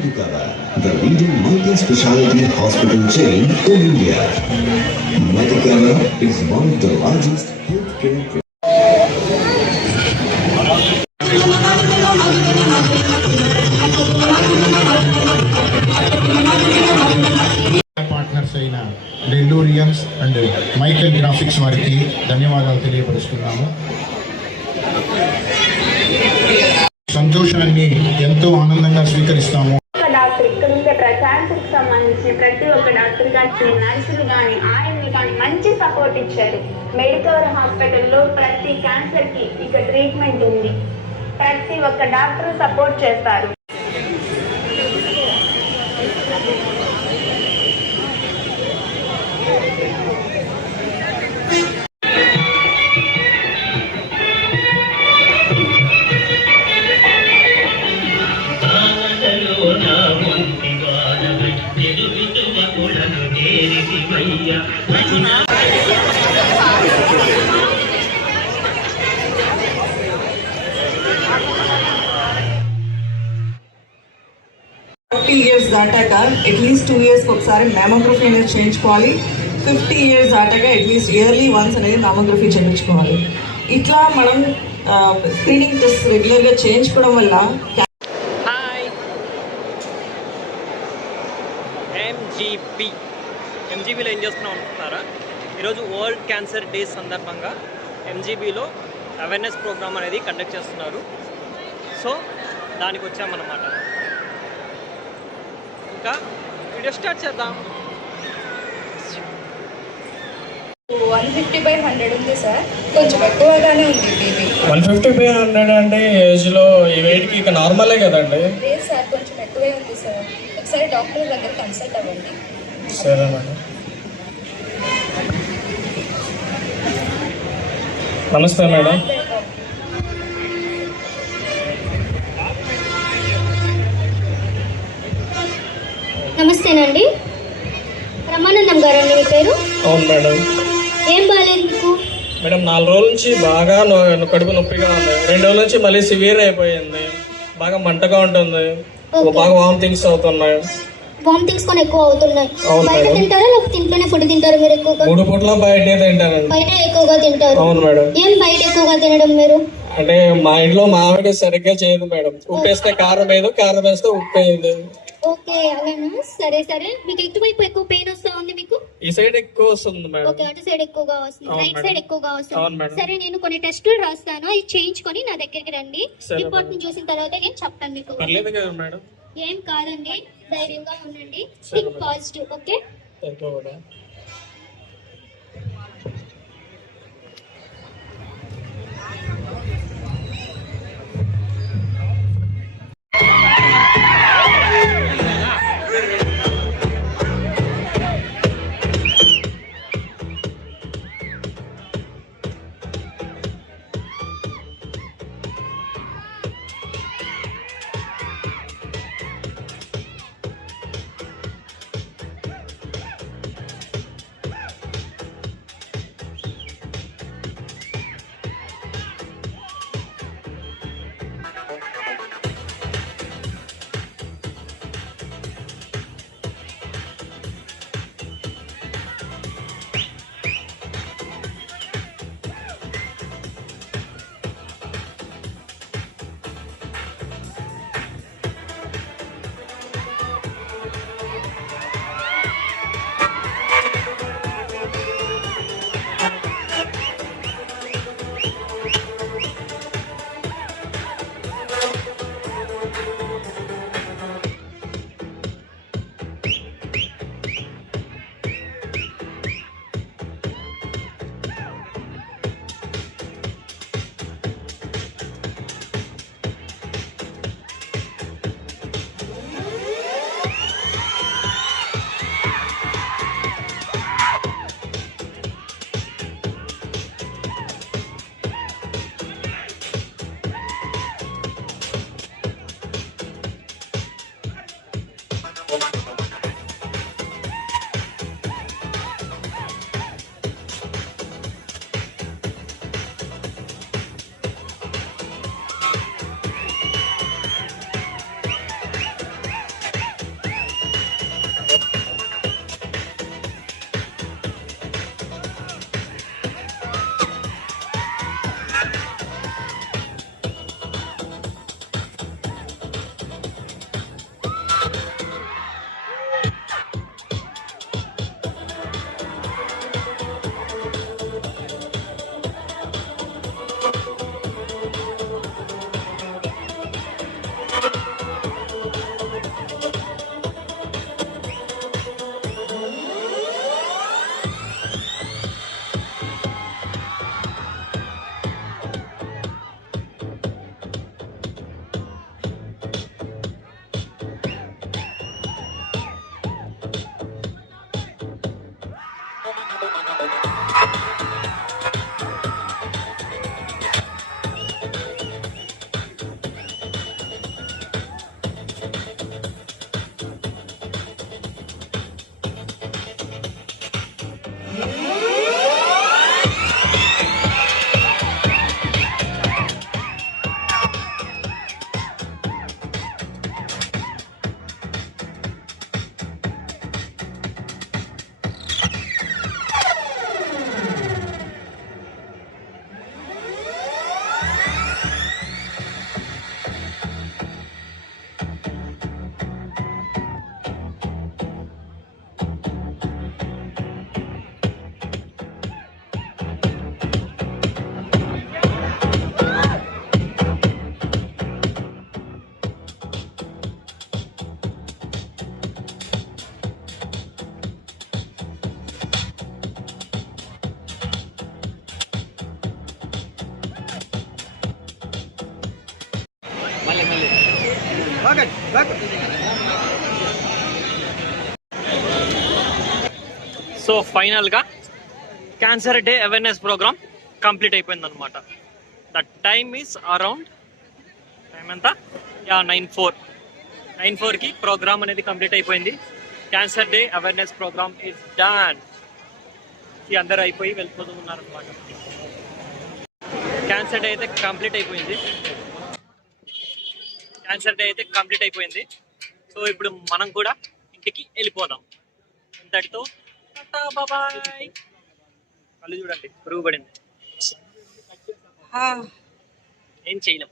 Madhukara, the leading multi-speciality hospital chain in India. Madhukara is one of the largest healthcare partners అయిన డెల్లూరియన్స్ and Michael graphics వారికి ధన్యవాదాలు తెలియపరుస్తున్నాము. సంతోషాన్ని ఎంతో ఆనందంగా స్వీకరిస్తాము. Doctor ఇక్కడ ఉండే క్యాన్సర్ కి సంబంధించిన ప్రతి ఒక్క డాక్టర్ కానీ నర్సులు కానీ ఆయన్ని కానీ మంచి సపోర్ట్ ఇచ్చారు. మెడికవర్ హాస్పిటల్లో ప్రతి క్యాన్సర్ కి ఇక ట్రీట్మెంట్ ఉంది. ప్రతి ఒక్క డాక్టర్ సపోర్ట్ చేస్తారు. years దాటాక అట్లీస్ట్ 2 years ఒకసారి మ్యామోగ్రఫీ అనేది చేయించుకోవాలి. 50 years దాటాక అట్లీస్ట్ ఇయర్లీ వన్స్ అనేది మ్యామోగ్రఫీ చేయించుకోవాలి. ఇట్లా మనం స్క్రీనింగ్ టెస్ట్ రెగ్యులర్గా చేయించుకోవడం వల్ల ఎంజీబీలో ఏం చేస్తున్నాం అనుకుంటున్నారా? ఈరోజు వరల్డ్ క్యాన్సర్ డే సందర్భంగా ఎంజీబీలో అవేర్నెస్ ప్రోగ్రామ్ అనేది కండక్ట్ చేస్తున్నారు. సో దానికి వచ్చామన్నమాట. ఇంకా వీడియో స్టార్ట్ చేద్దాం. 150/100 ఉంది సార్, కొంచెం ఎక్కువగానే ఉంది బీపీ. 150/100 అంటే ఏజ్లో ఈ వెయిట్కి ఇక నార్మలే కదండి? లేదు సార్, కొంచెం ఎక్కువే ఉంది సార్. ఒకసారి డాక్టర్ దగ్గర కన్సల్ట్ అవ్వండి. సరే మేడం. నమస్తే మేడం. నమస్తేనండి, రమానందం గారు మీ పేరు? అవును మేడం. ఏం బాగాలేదు మీకు? మేడం 4 రోజుల నుంచి బాగా కడుపు నొప్పిగా ఉంది. 2 రోజుల నుంచి మళ్ళీ సివియర్ అయిపోయింది. బాగా మంటగా ఉంటుంది. బాగా వామిటింగ్స్ అవుతున్నాయి. వామిటింగ్స్ కూడా ఎక్కువ అవుతున్నాయి. బయట తింటారా లేకపోతే ఇంట్లోనే ఫుడ్ తింటారా మీరు? ఎక్కువగా 3 పూట్ల బయటే తింటానండి. బయట ఎక్కువగా తింటారు? అవును మేడం. ఏం బయట ఎక్కువగా తినడం మీరు? అంటే మా ఇంట్లో మామిడి సరిగ్గా చేయదు మేడం. ఉప్పు వేస్తే కారం వేయదు, కారం వేస్తే ఉప్పు వేయదు. ఓకే, అలానా? సరే సరే. మీకు ఎటువైపు ఎక్కువ పెయిన్ వస్తా ఉంది? మీకు ఈ సైడ్ ఎక్కువ వస్తుంది మేడం. ఓకే, అటు సైడ్ ఎక్కువగా వస్తుంది, రైట్ సైడ్ ఎక్కువగా వస్తుంది. మేడం. సరే, నేను కొన్ని టెస్టులు రాస్తాను, ఇది చేయించుకొని నా దగ్గరికి రండి. రిపోర్ట్ ని చూసిన తర్వాత నేను చెప్తాను మీకు. పర్లేదు కదా మేడం? ఏం కాదండి, ధైర్యంగా ఉండండి. Think positive. Okay, thank you madam. So ఫైనల్గా cancer day awareness program complete అయిపోయింది అనమాట. The time is around time ఎంత? 9:04కి ప్రోగ్రామ్ అనేది కంప్లీట్ అయిపోయింది. Cancer day awareness program is done. అందరూ అయిపోయి వెళ్ళిపోతూ ఉన్నారనమాట. క్యాన్సర్ డే అయితే కంప్లీట్ అయిపోయింది. సో ఇప్పుడు మనం కూడా ఇంటికి వెళ్ళిపోదాం. ఇంతటితో బాయ్. కళ్ళు చూడండి, పురుగు పడింది, ఏం చేయలేం.